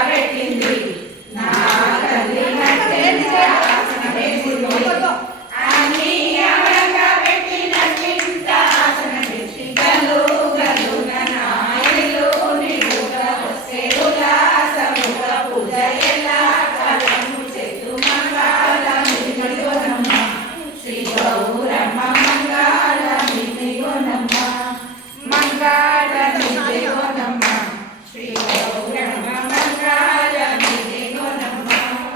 Margherita